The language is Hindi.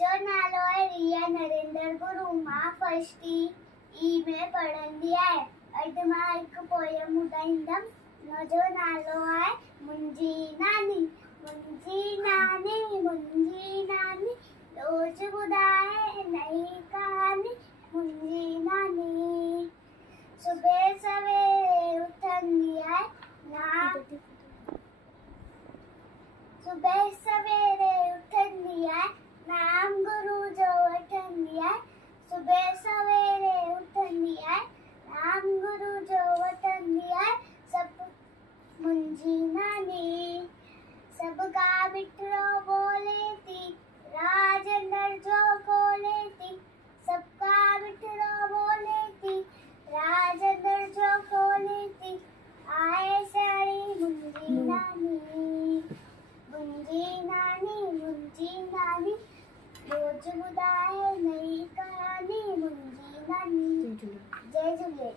मुंहिंजो नालो आहे रिया नरेंद्र गुरु। मां फर्स्ट ई में पढ़ंदी आहियां। अॼु मां हिकु पोयम ॿुधाईंदमि। मुंहिंजो नालो आहे मुंहिंजी नानी। मुंहिंजी नानी मुंहिंजी नानी रोज़ ॿुधाए नई कहानी। मुंहिंजी नानी सुबह सवेरे उथंदी आहे सुबह सवेरे उथंदी आहे नाम गुरु जो वठंदी आहे। सुबह सवेरे उथंदी आहे नाम गुरु जो वठंदी आहे। सभु मुंहिंजी नानी सबका मिठड़ो बोले थी राज अंदर जो खोले थी। सबका मिठड़ो बोले थी राज अंदर जो खोले थी। आए साड़ी मुंहिंजी नानी मुंहिंजी नानी रोज ॿुधाए नई कहानी। मुंहिंजी नानी। जय झूले।